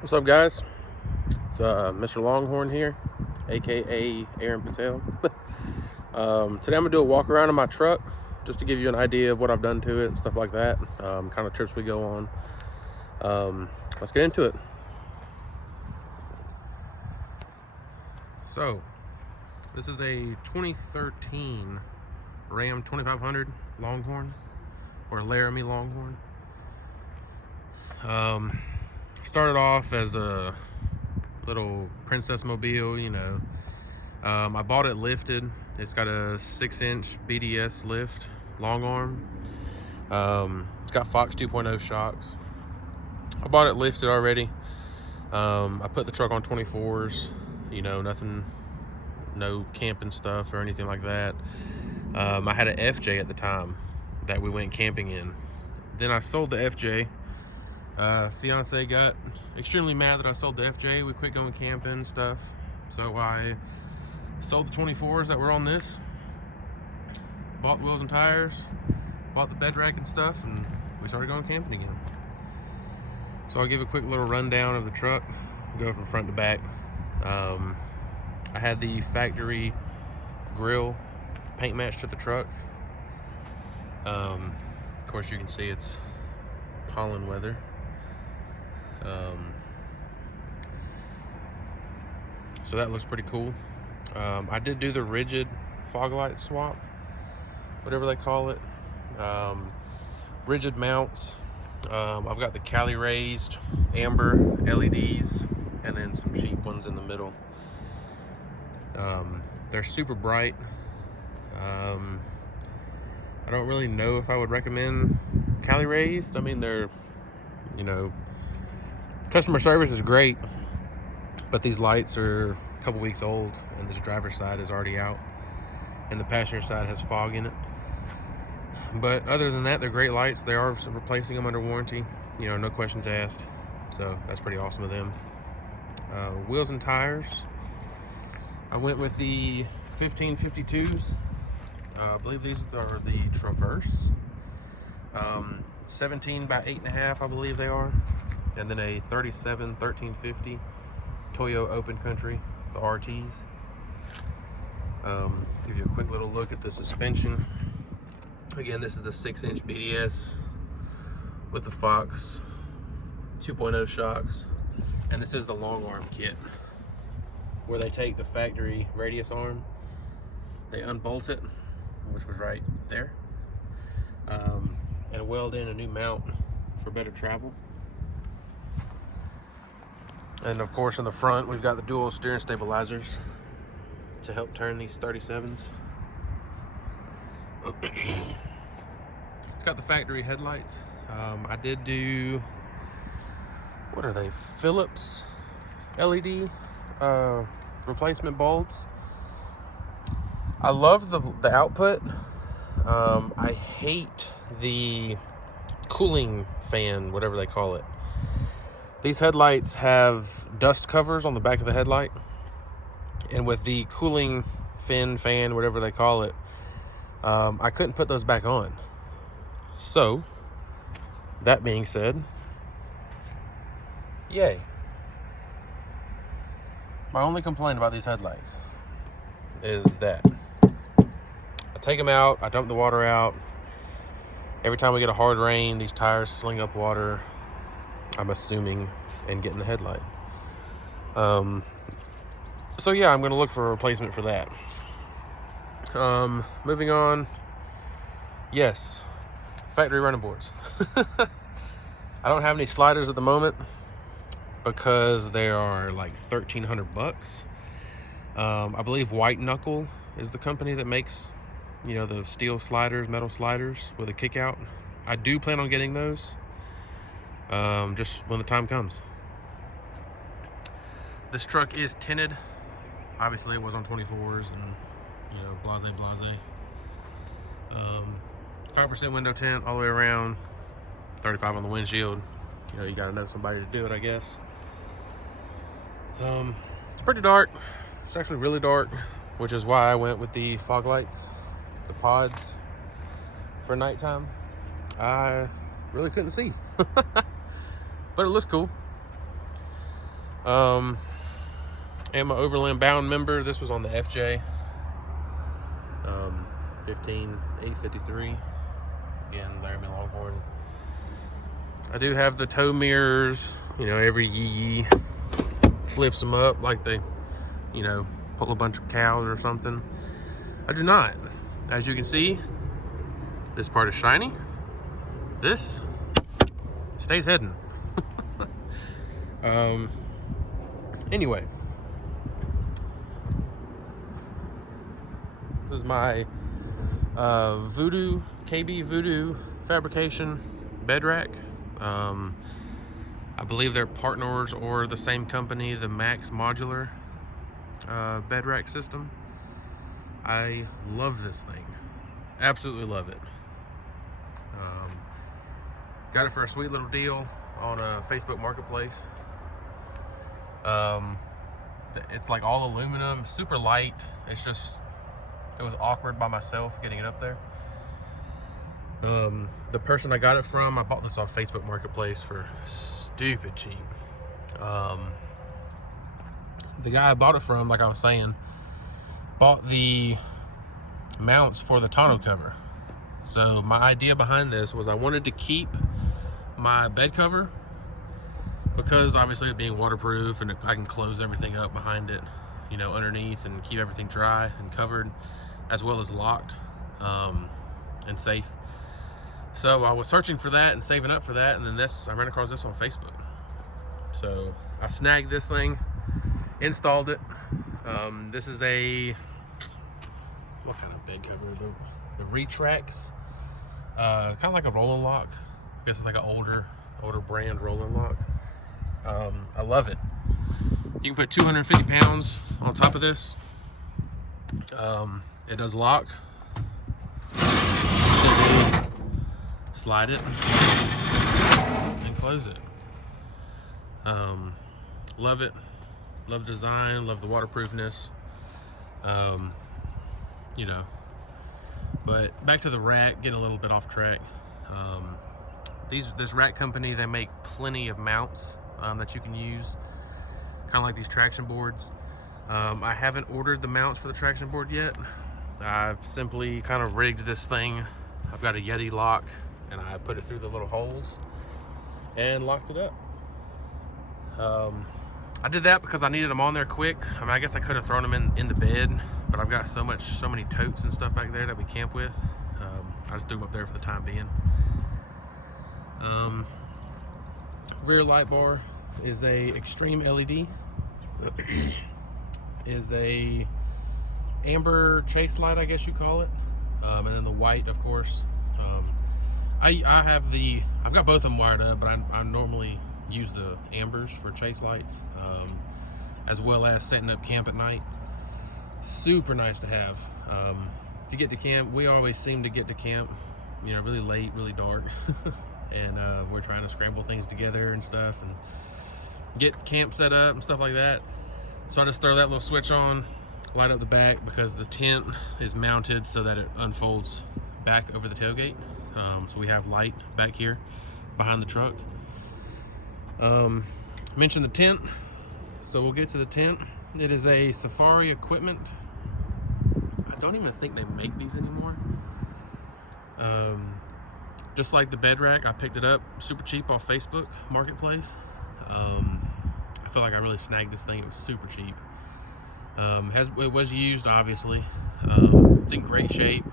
What's up, guys? It's Mr. Longhorn here, aka Aaron Patel. Today I'm gonna do a walk around in my truck just to give you an idea of what I've done to it and stuff like that, kind of trips we go on. Let's get into it. So, this is a 2013 Ram 2500 Longhorn, or Laramie Longhorn. Started off as a little princess mobile, you know. I bought it lifted. It's got a 6-inch BDS lift, long arm. It's got Fox 2.0 shocks. I bought it lifted already. I put the truck on 24s, you know, nothing, no camping stuff or anything like that. I had an FJ at the time that we went camping in. Then I sold the FJ. Fiance got extremely mad that I sold the FJ. We quit going camping and stuff. So I sold the 24s that were on this, bought the wheels and tires, bought the bed rack and stuff, and we started going camping again. So I'll give a quick little rundown of the truck, go from front to back. I had the factory grill paint match to the truck. Of course, you can see it's pollen weather. So that looks pretty cool. I did do the rigid fog light swap, whatever they call it. Rigid mounts. I've got the Cali raised amber LEDs and then some cheap ones in the middle. They're super bright. I don't really know if I would recommend Cali raised. I mean, they're, you know, customer service is great, but these lights are a couple weeks old and this driver's side is already out and the passenger side has fog in it. But other than that, they're great lights. They are replacing them under warranty, you know, no questions asked. So that's pretty awesome of them. Wheels and tires, I went with the 1552s. I believe these are the Traverse. 17 by 8.5, I believe they are. And then a 37 1350 Toyo Open Country, the RTs. Give you a quick little look at the suspension. Again, this is the 6-inch BDS with the Fox 2.0 shocks. And this is the long arm kit, where they take the factory radius arm, they unbolt it, which was right there, and weld in a new mount for better travel. And of course, in the front, we've got the dual steering stabilizers to help turn these 37s. It's got the factory headlights. I did do, what are they, Philips LED replacement bulbs. I love the output. I hate the cooling fan, whatever they call it. These headlights have dust covers on the back of the headlight, and with the cooling fin, fan, whatever they call it, I couldn't put those back on. So, that being said, yay. My only complaint about these headlights is that I take them out, I dump the water out. Every time we get a hard rain, these tires sling up water, I'm assuming, and get in the headlight. So yeah, I'm gonna look for a replacement for that. Moving on. Yes, factory running boards. I don't have any sliders at the moment because they are like $1,300. I believe White Knuckle is the company that makes, you know, the steel sliders, metal sliders with a kick out. I do plan on getting those, just when the time comes. This truck is tinted. Obviously it was on 24s and, you know, blase. 5% window tint all the way around, 35 on the windshield. You know, you gotta know somebody to do it, I guess. It's pretty dark. It's actually really dark, which is why I went with the fog lights, the pods, for nighttime. I really couldn't see. But it looks cool. am an Overland Bound member. This was on the FJ 15853. Again, Laramie Longhorn. I do have the tow mirrors. You know, every yee flips them up like they, you know, pull a bunch of cows or something. I do not. As you can see, this part is shiny. This stays hidden. Anyway, this is my KB Voodoo fabrication bed rack. I believe they're partners or the same company, the Max Modular bed rack system. I love this thing. Absolutely love it. Got it for a sweet little deal on a Facebook Marketplace. It's like all aluminum, super light. It was awkward by myself getting it up there. The person I got it from, I bought this off Facebook Marketplace for stupid cheap. The guy I bought it from, like I was saying, bought the mounts for the tonneau cover. So my idea behind this was I wanted to keep my bed cover, because obviously it being waterproof and I can close everything up behind it, you know, underneath, and keep everything dry and covered, as well as locked and safe. So I was searching for that and saving up for that, and then I ran across this on Facebook. So I snagged this thing, installed it. This is what kind of bed cover? The Retrax, kind of like a rolling lock. I guess it's like an older brand rolling lock. I love it. You can put 250 pounds on top of this. It does lock. Simply slide it and close it. Love it. Love the design. Love the waterproofness. You know. But back to the rack. Getting a little bit off track. This rack company, they make plenty of mounts that you can use, kind of like these traction boards. I haven't ordered the mounts for the traction board yet. I've simply kind of rigged this thing. I've got a Yeti lock, and I put it through the little holes and locked it up. I did that because I needed them on there quick. I mean, I guess I could have thrown them in the bed, but I've got so many totes and stuff back there that we camp with. I just threw them up there for the time being. Rear light bar is a extreme LED. Is a amber chase light, I guess you call it. And then the white, of course. I've got both of them wired up, but I normally use the ambers for chase lights, as well as setting up camp at night. Super nice to have. If you get to camp, we always seem to get to camp, you know, really late, really dark. And we're trying to scramble things together and stuff and get camp set up and stuff like that. So I just throw that little switch on, light up the back, because the tent is mounted so that it unfolds back over the tailgate. So we have light back here behind the truck. Mentioned the tent, so we'll get to the tent. It is a Safari Equipment. I don't even think they make these anymore. Just like the bed rack, I picked it up super cheap off Facebook Marketplace. I feel like I really snagged this thing. It was super cheap. It was used, obviously. It's in great shape.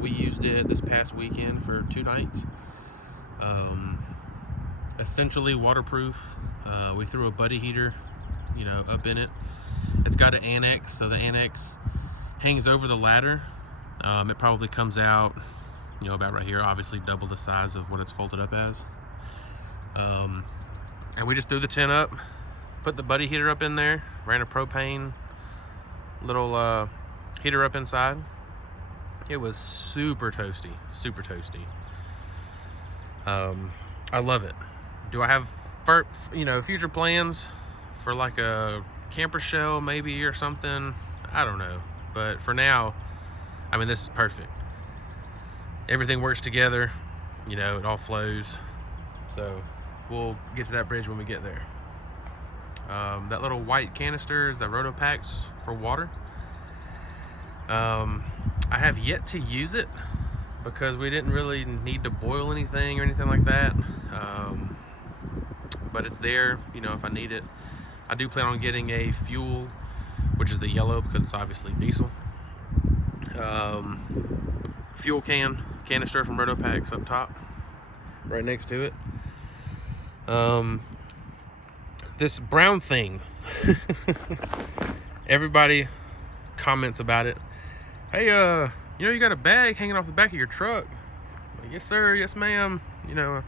We used it this past weekend for 2 nights. Essentially waterproof. We threw a buddy heater, you know, up in it. It's got an annex, so the annex hangs over the ladder. It probably comes out, you know, about right here, obviously double the size of what it's folded up as. And we just threw the tent up, put the buddy heater up in there, ran a propane little heater up inside. It was super toasty, super toasty. I love it. Do I have, you know, future plans for like a camper shell maybe or something? I don't know, but for now, I mean, this is perfect. Everything works together, you know, it all flows. So we'll get to that bridge when we get there. That little white canister is that Roto Packs for water. I have yet to use it because we didn't really need to boil anything or anything like that. But it's there, you know, if I need it. I do plan on getting a fuel, which is the yellow because it's obviously diesel. Fuel canister from Roto Packs up top, right next to it. This brown thing, everybody comments about it. Hey, you know, you got a bag hanging off the back of your truck. Like, yes, sir. Yes, ma'am. You know,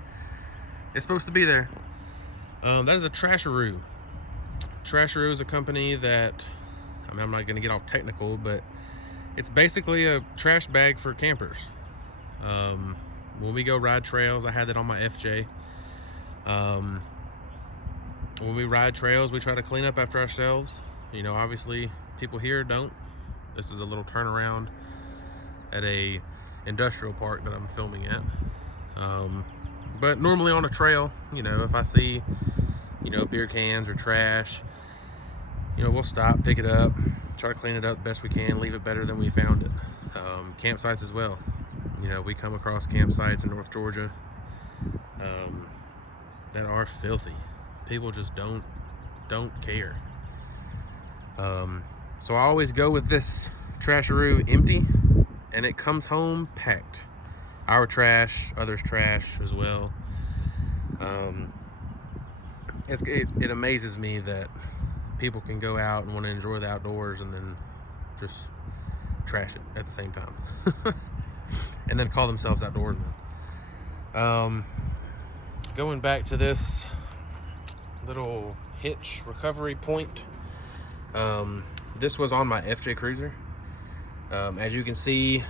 it's supposed to be there. That is a Trasharoo. Trasharoo is a company that, I mean, I'm not going to get all technical, but it's basically a trash bag for campers. When we go ride trails, I had that on my FJ. When we ride trails, we try to clean up after ourselves. You know, obviously, people here don't. This is a little turnaround at a industrial park that I'm filming at. But normally on a trail, you know, if I see, you know, beer cans or trash, you know, we'll stop, pick it up, try to clean it up the best we can, leave it better than we found it. Campsites as well. You know, we come across campsites in North Georgia that are filthy. People just don't care. So I always go with this Trasharoo empty, and it comes home packed. Our trash, others' trash as well. It amazes me that people can go out and want to enjoy the outdoors and then just trash it at the same time. And then call themselves outdoorsmen. Going back to this little hitch recovery point. This was on my FJ Cruiser. As you can see,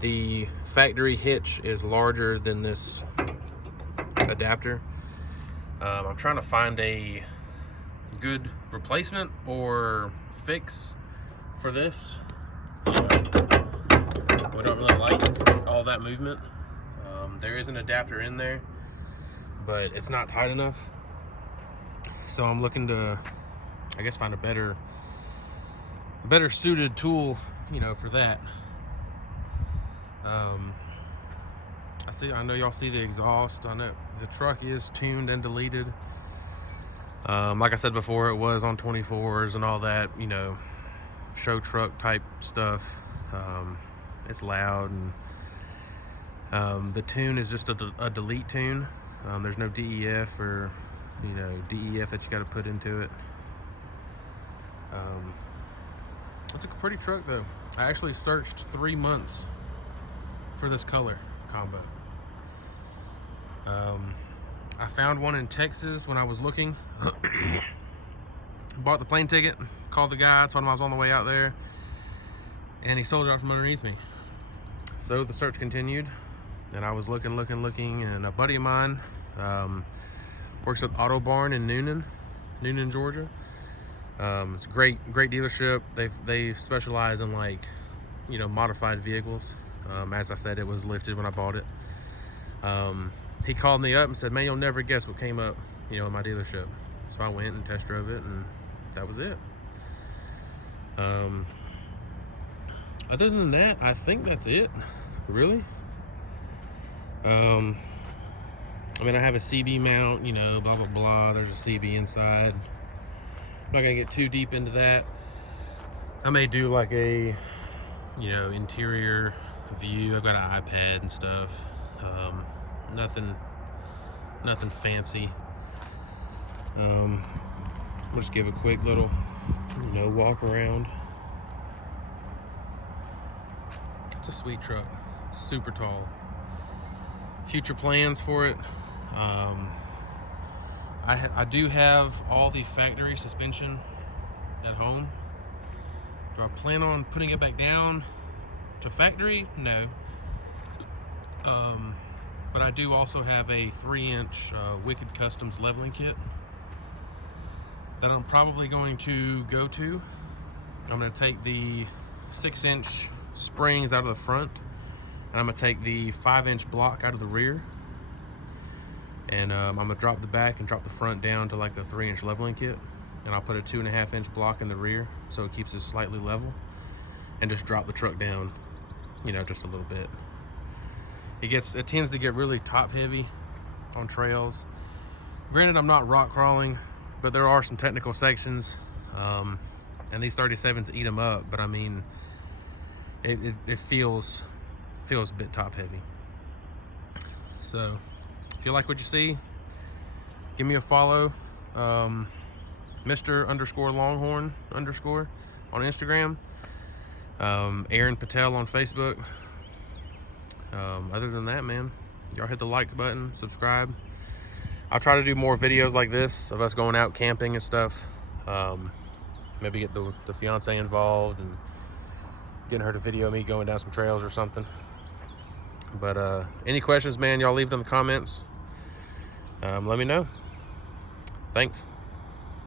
the factory hitch is larger than this adapter. I'm trying to find a good replacement or fix for this. We don't really like all that movement. There is an adapter in there, but it's not tight enough. So I'm looking to, I guess, find a better suited tool, you know, for that. I know y'all see the exhaust. I know the truck is tuned and deleted. Like I said before, it was on 24s and all that, you know, show truck type stuff. It's loud, and the tune is just a delete tune. There's no DEF or, you know, DEF that you got to put into it. It's a pretty truck though. I actually searched 3 months for this color combo. I found one in Texas when I was looking. Bought the plane ticket, called the guy, told him I was on the way out there, and he sold it out from underneath me. So the search continued, and I was looking, and a buddy of mine works at Auto Barn in Noonan, Georgia. It's a great dealership. They specialize in, like, you know, modified vehicles. As I said, it was lifted when I bought it. He called me up and said, "Man, you'll never guess what came up, you know, in my dealership." So I went and test drove it, and that was it. Other than that, I think that's it, really. I mean, I have a CB mount, you know, blah, blah, blah. There's a CB inside. I'm not gonna get too deep into that. I may do like a, you know, interior view. I've got an iPad and stuff. Nothing fancy. We'll just give a quick little, you know, walk around. It's a sweet truck, super tall. Future plans for it. I do have all the factory suspension at home. Do I plan on putting it back down to factory? No. But I do also have a 3-inch Wicked Customs leveling kit that I'm probably going to go to. I'm going to take the 6-inch springs out of the front, and I'm going to take the 5-inch block out of the rear, and I'm going to drop the back and drop the front down to like a 3-inch leveling kit. and I'll put a 2.5-inch block in the rear so it keeps it slightly level, and just drop the truck down, you know, just a little bit. It tends to get really top heavy on trails. Granted, I'm not rock crawling, but there are some technical sections, and these 37s eat them up, but I mean, it feels a bit top heavy. So if you like what you see, give me a follow, Mr._Longhorn_ on Instagram, Aaron Patel on Facebook. Other than that, man, y'all hit the like button, subscribe. I'll try to do more videos like this of us going out camping and stuff. Maybe get the fiance involved and getting her to video me going down some trails or something. But any questions, man, y'all leave it in the comments. Let me know. Thanks.